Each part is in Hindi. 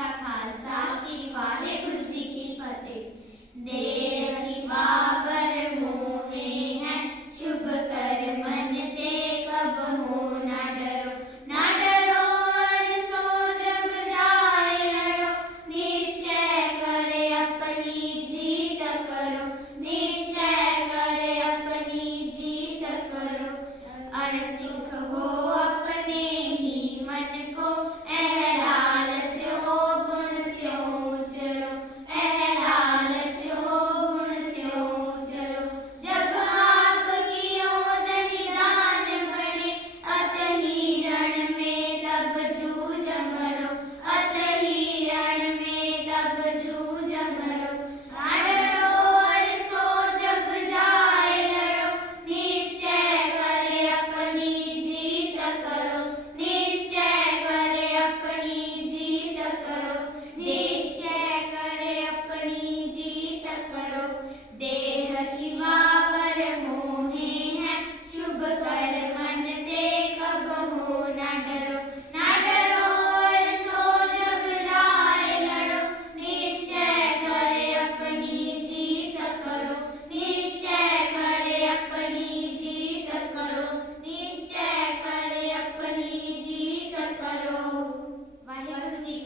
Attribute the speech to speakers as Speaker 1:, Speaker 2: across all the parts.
Speaker 1: ਕਾ ਖਾਲਸਾ ਸ੍ਰੀ ਵਾਹਿਗੁਰੂ ਜੀ ਕੀ ਫਤਿਹ ਦੇਸ਼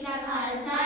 Speaker 1: 在看山。